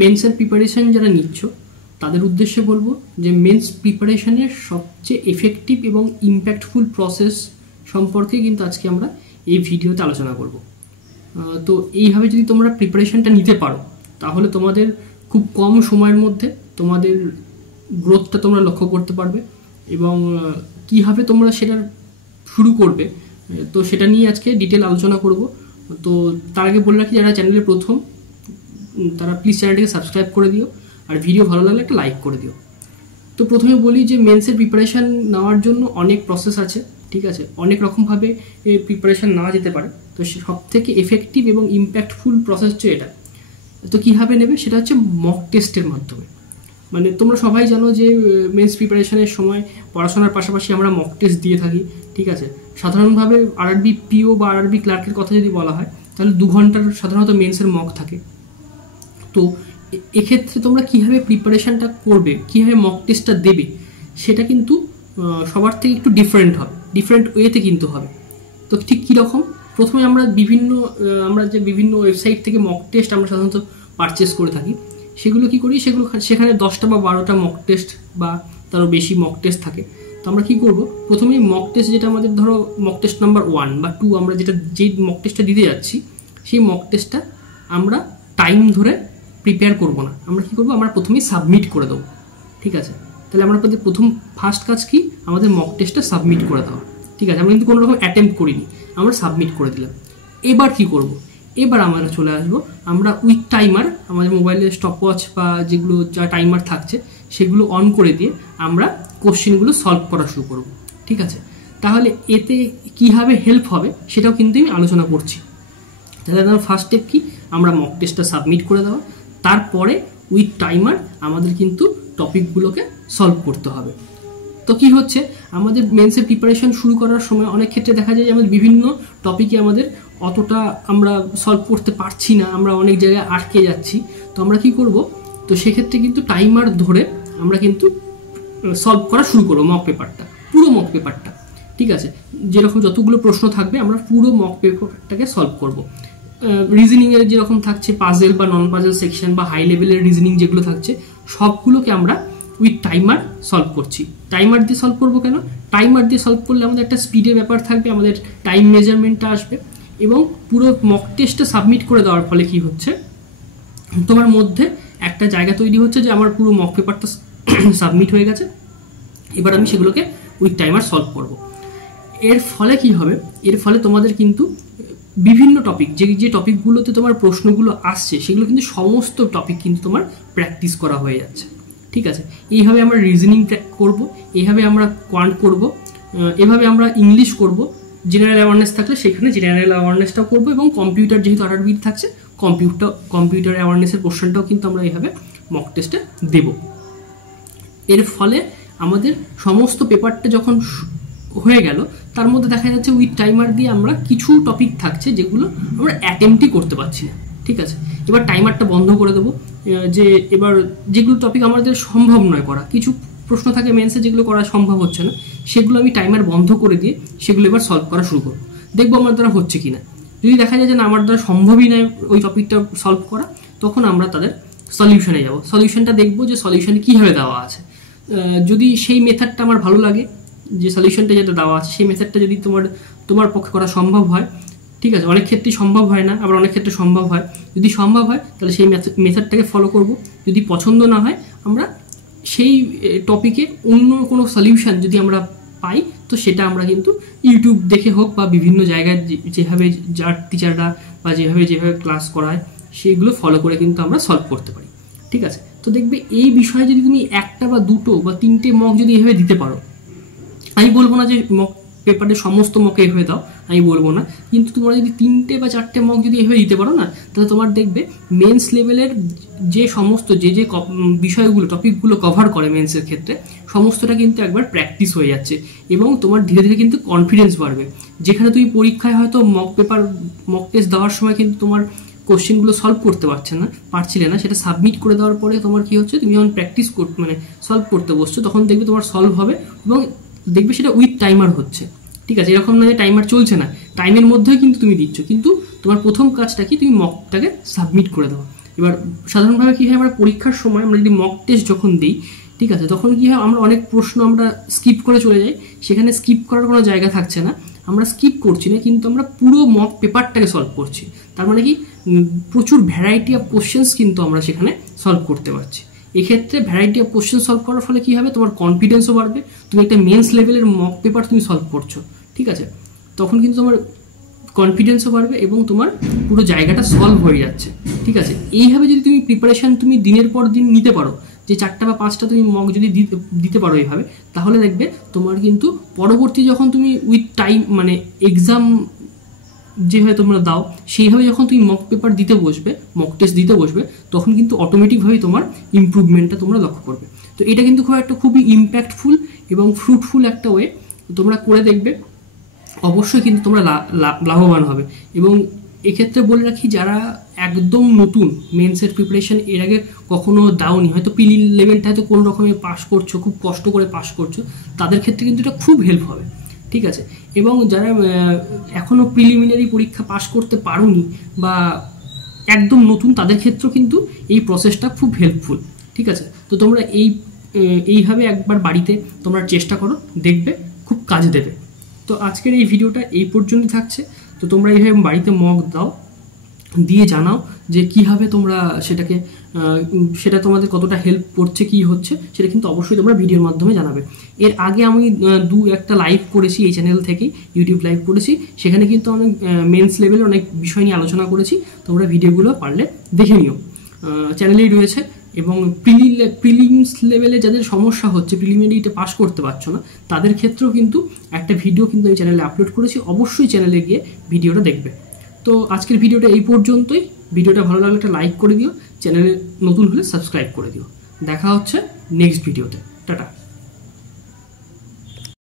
মেন্সের preparation যারা নিচ্ছ তাদের উদ্দেশ্যে বলবো যে মেন্স প্রিপারেশনের সবচেয়ে এফেক্টিভ এবং ইম্প্যাক্টফুল প্রসেস সম্পর্কে কিন্তু আজকে আমরা এই ভিডিওতে আলোচনা করব। তো এইভাবে যদি তোমরা প্রিপারেশনটা নিতে পারো তাহলে তোমাদের খুব কম সময়ের মধ্যে তোমাদের গ্রোথটা তোমরা লক্ষ্য করতে পারবে এবং কীভাবে তোমরা সেটা শুরু করবে তো সেটা নিয়ে আজকে ডিটেল আলোচনা করব। তো তার আগে বলে রাখি, যারা চ্যানেলে প্রথম তারা প্লিজ চ্যানেলটিকে সাবস্ক্রাইব করে দিও আর ভিডিও ভালো লাগলে একটা লাইক করে দিও। তো প্রথমে বলি যে মেন্সের প্রিপারেশান নেওয়ার জন্য অনেক প্রসেস আছে, ঠিক আছে, অনেক রকমভাবে প্রিপারেশান নেওয়া যেতে পারে। তো সব থেকে এফেক্টিভ এবং ইম্প্যাক্টফুল প্রসেস হচ্ছে এটা। তো কীভাবে নেবে সেটা হচ্ছে মক টেস্টের মাধ্যমে। মানে তোমরা সবাই জানো যে মেন্স প্রিপারেশনের সময় পড়াশোনার পাশাপাশি আমরা মক টেস্ট দিয়ে থাকি, ঠিক আছে। সাধারণভাবে আরআরবি পিও বা আরআরবি ক্লার্কের কথা যদি বলা হয় তাহলে 2 ঘন্টার সাধারণত মেন্সের মক থাকে। তো এক্ষেত্রে তোমরা কীভাবে প্রিপারেশানটা করবে, কীভাবে মক টেস্টটা দেবে সেটা কিন্তু সবার থেকে একটু ডিফারেন্ট হবে, ডিফারেন্ট ওয়েতে কিন্তু হবে। তো ঠিক কীরকম, প্রথমে আমরা যে বিভিন্ন ওয়েবসাইট থেকে মক টেস্ট আমরা সাধারণত পারচেস করে থাকি সেগুলো কী করি, সেখানে 10টা বা 12টা মক টেস্ট বা তারও বেশি মক টেস্ট থাকে। তো আমরা কী করবো, প্রথমেই মক টেস্ট যেটা আমাদের ধরো মক টেস্ট নাম্বার 1 বা 2 আমরা যেই মক টেস্টটা দিতে যাচ্ছি সেই মক টেস্টটা আমরা টাইম ধরে প্রিপেয়ার করবো না। আমরা কী করবো, আমরা প্রথমেই সাবমিট করে দেবো, ঠিক আছে। তাহলে আমরা ফার্স্ট কাজ কি, আমাদের মক টেস্টটা সাবমিট করে দেওয়া, ঠিক আছে। আমরা কিন্তু কোনো রকম অ্যাটেম্প্ট করিনি, আমরা সাবমিট করে দিলাম। এবার কি করব, এবার আমরা চলে আসবো, আমরা উইথ টাইমার আমাদের মোবাইলের স্টপওয়াচ বা যেগুলো যা টাইমার থাকছে সেগুলো অন করে দিয়ে আমরা কোশ্চেনগুলো সলভ করা শুরু করব, ঠিক আছে। তাহলে এতে কীভাবে হেল্প হবে সেটাও কিন্তু আমি আলোচনা করছি। তাহলে আমার ফার্স্ট স্টেপ কি, আমরা মক টেস্টটা সাবমিট করে দেওয়া, তারপরে উইথ টাইমার আমাদের কিন্তু টপিকগুলোকে সলভ করতে হবে। তো কি হচ্ছে, আমাদের মেন্সের প্রিপারেশন শুরু করার সময় অনেক ক্ষেত্রে দেখা যায় যে আমাদের বিভিন্ন টপিকে আমাদের অতটা আমরা সলভ করতে পারছি না, আমরা অনেক জায়গায় আটকে যাচ্ছি। তো আমরা কি করব, তো সেক্ষেত্রে কিন্তু টাইমার ধরে আমরা কিন্তু সলভ করা শুরু করবো পুরো মক পেপারটা, ঠিক আছে। যেরকম যতগুলো প্রশ্ন থাকবে আমরা পুরো মক পেপারটাকে সলভ করব। রিজনিংয়ের যেরকম থাকছে পাজেল বা নন পাজেল সেকশন বা হাই লেভেলের রিজনিং যেগুলো থাকছে সবগুলোকে আমরা উইথ টাইমার সলভ করছি। টাইমার দিয়ে সলভ করবো কেন, টাইমার দিয়ে সলভ করলে আমাদের একটা স্পিডের ব্যাপার থাকবে, আমাদের টাইম মেজারমেন্টটা আসবে এবং পুরো মক টেস্টটা সাবমিট করে দেওয়ার ফলে কি হচ্ছে, তোমার মধ্যে একটা জায়গা তৈরি হচ্ছে যে আমার পুরো মক পেপারটা সাবমিট হয়ে গেছে, এবার আমি সেগুলোকে উইথ টাইমার সলভ করব। এর ফলে কি হবে, এর ফলে তোমাদের কিন্তু বিভিন্ন টপিক যে টপিকগুলোতে তোমার প্রশ্নগুলো আসছে সেগুলো কিন্তু সমস্ত টপিক কিন্তু তোমার প্র্যাকটিস করা হয়ে যাচ্ছে, ঠিক আছে। এইভাবে আমরা রিজনিং করব, এইভাবে আমরা কোয়ান্ট করব, এভাবে আমরা ইংলিশ করব। জেনারেল অ্যাওয়ারনেস থাকলে সেখানে জেনারেল অ্যাওয়ারনেসটাও করবো এবং কম্পিউটার যেহেতু আরআরবি থাকছে কম্পিউটার অ্যাওয়ারনেসের পোর্শনটাও কিন্তু আমরা এইভাবে মক টেস্টে দেব। এর ফলে আমাদের সমস্ত পেপারটা যখন হয়ে গেল তার মধ্যে দেখা যাচ্ছে উইথ টাইমার দিয়ে আমরা কিছু টপিক থাকছে যেগুলো আমরা অ্যাটেম্পটই করতে পারছি না, ঠিক আছে। এবার টাইমারটা বন্ধ করে দেবো, যে এবার যেগুলো টপিক আমাদের সম্ভব নয় করা, কিছু প্রশ্ন থাকে মেন্সে যেগুলো করা সম্ভব হচ্ছে না, সেগুলো আমি টাইমার বন্ধ করে দিয়ে সেগুলো এবার সলভ করা শুরু করবো, দেখবো আমার দ্বারা হচ্ছে কিনা। যদি দেখা যায় যে না আমার দ্বারা সম্ভবই নয় ওই টপিকটা সলভ করা, তখন আমরা তাদের সলিউশনে যাব, সলিউশনটা দেখবো যে সলিউশনে কীভাবে দেওয়া আছে। যদি সেই মেথডটা আমার ভালো লাগে, যে সলিউশনটা যেটা দেওয়া আছে সেই মেথডটা যদি তোমার পক্ষে করা সম্ভব হয়, ঠিক আছে। অনেক ক্ষেত্রেই সম্ভব হয় না, আবার অনেক ক্ষেত্রে সম্ভব হয়। যদি সম্ভব হয় তাহলে সেই মেথডটাকে ফলো করব, যদি পছন্দ না হয় আমরা সেই টপিকে অন্য কোনো সলিউশন যদি আমরা পাই তো সেটা আমরা কিন্তু ইউটিউব দেখে হোক বা বিভিন্ন জায়গায় যেভাবে যার টিচাররা বা যেভাবে ক্লাস করায় সেগুলো ফলো করে কিন্তু আমরা সলভ করতে পারি, ঠিক আছে। তো দেখবে এই বিষয়ে যদি তুমি 1টা বা 2টো বা 3টে মক যদি এভাবে দিতে পারো, আমি বলবো না যে মক পেপারের সমস্ত মকে এভাবে দাও, আমি বলবো না, কিন্তু তোমরা যদি 3টে বা 4টে মক যদি এভাবে দিতে পারো না, তাহলে তোমার দেখবে মেন্স লেভেলের যে সমস্ত যে বিষয়গুলো টপিকগুলো কভার করে মেন্সের ক্ষেত্রে সমস্তটা কিন্তু একবার প্র্যাকটিস হয়ে যাচ্ছে এবং তোমার ধীরে ধীরে কিন্তু কনফিডেন্স বাড়বে। যেখানে তুমি পরীক্ষায় হয়তো মক টেস্ট দেওয়ার সময় কিন্তু তোমার কোশ্চেনগুলো সলভ করতে পারছিলে না, সেটা সাবমিট করে দেওয়ার পরে তোমার কি হচ্ছে, তুমি যখন প্র্যাকটিস সলভ করতে বসছো তখন দেখবে তোমার সলভ হবে এবং দেখবে সেটা উইথ টাইমার হচ্ছে, ঠিক আছে। এরকম না যে টাইমার চলছে না, টাইমের মধ্যেই কিন্তু তুমি দিচ্ছ, কিন্তু তোমার প্রথম কাজটা কি, তুমি মকটাকে সাবমিট করে দেওয়া। এবার সাধারণভাবে কী হয়, আমরা পরীক্ষার সময় আমরা যদি মক টেস্ট যখন দিই, ঠিক আছে, তখন কী হয়, আমরা অনেক প্রশ্ন আমরা স্কিপ করে চলে যাই, সেখানে স্কিপ করার কোনো জায়গা থাকছে না, আমরা স্কিপ করছি না, কিন্তু আমরা পুরো মক পেপারটাকে সলভ করছি। তার মানে কি, প্রচুর ভ্যারাইটি অফ কোশ্চেন্স কিন্তু আমরা সেখানে সলভ করতে পারছি। এক্ষেত্রে ভ্যারাইটি অফ কোশ্চেন সলভ করার ফলে কী হবে, তোমার কনফিডেন্সও বাড়বে, তুমি একটা মেন্স লেভেলের মক পেপার তুমি সলভ করছো, ঠিক আছে, তখন কিন্তু তোমার কনফিডেন্সও বাড়বে এবং তোমার পুরো জায়গাটা সলভ হয়ে যাচ্ছে, ঠিক আছে। এইভাবে যদি তুমি প্রিপারেশান তুমি দিনের পর দিন নিতে পারো, যে 4টা বা 5টা তুমি মক যদি দিতে পারো এইভাবে, তাহলে দেখবে তোমার কিন্তু পরবর্তী যখন তুমি উইথ টাইম মানে এক্সাম যেভাবে তোমরা দাও সেইভাবে যখন তুমি মক পেপার দিতে বসবে, মক টেস্ট দিতে বসবে, তখন কিন্তু অটোমেটিকভাবেই তোমার ইমপ্রুভমেন্টটা তোমরা লক্ষ্য করবে। তো এটা কিন্তু খুবই ইম্প্যাক্টফুল এবং ফ্রুটফুল একটা ওয়ে, তোমরা করে দেখবে, অবশ্যই কিন্তু তোমরা লাভবান হবে। এবং এক্ষেত্রে বলে রাখি, যারা একদম নতুন মেন্সের প্রিপারেশন এর আগে কখনো দাওনি, হয়তো প্রিলি লেভেলটা হয়তো কোনো রকমে পাস করছো, খুব কষ্ট করে পাস করছো, তাদের ক্ষেত্রে কিন্তু এটা খুব হেল্প হবে, ঠিক আছে। এবং যারা এখনও প্রিলিমিনারি পরীক্ষা পাস করতে পারোনি বা একদম নতুন, তাদের ক্ষেত্রেও কিন্তু এই প্রসেসটা খুব হেল্পফুল, ঠিক আছে। তো তোমরা এইভাবে একবার বাড়িতে তোমরা চেষ্টা করো, দেখবে খুব কাজে দেবে। তো আজকের এই ভিডিওটা এই পর্যন্ত থাকছে। তো তোমরা এইভাবে বাড়িতে মক দাও, দিয়ে জানাও যে কীভাবে তোমরা সেটা তোমাদের কতটা হেল্প করছে, কী হচ্ছে, সেটা কিন্তু অবশ্যই তোমরা ভিডিওর মাধ্যমে জানাবে। এর আগে আমি একটা লাইভ করেছি এই চ্যানেল থেকেই, ইউটিউব লাইভ করেছি, সেখানে কিন্তু আমি মেন্স লেভেলের অনেক বিষয় নিয়ে আলোচনা করেছি, তোমরা ভিডিওগুলো পারলে দেখে নিও, চ্যানেলেই রয়েছে। এবং প্রিলিমস লেভেলে যাদের সমস্যা হচ্ছে, প্রিলিমিনারিতে পাস করতে পারছো না, তাদের ক্ষেত্রেও কিন্তু একটা ভিডিও কিন্তু আমি চ্যানেলে আপলোড করেছি, অবশ্যই চ্যানেলে গিয়ে ভিডিওটা দেখবে। তো আজকের ভিডিওটা এই পর্যন্তই। ভিডিওটা ভালো লাগলে একটা লাইক করে দিও, চ্যানেলে নতুন হলে সাবস্ক্রাইব করে দিও। দেখা হচ্ছে নেক্সট ভিডিওতে। টাটা।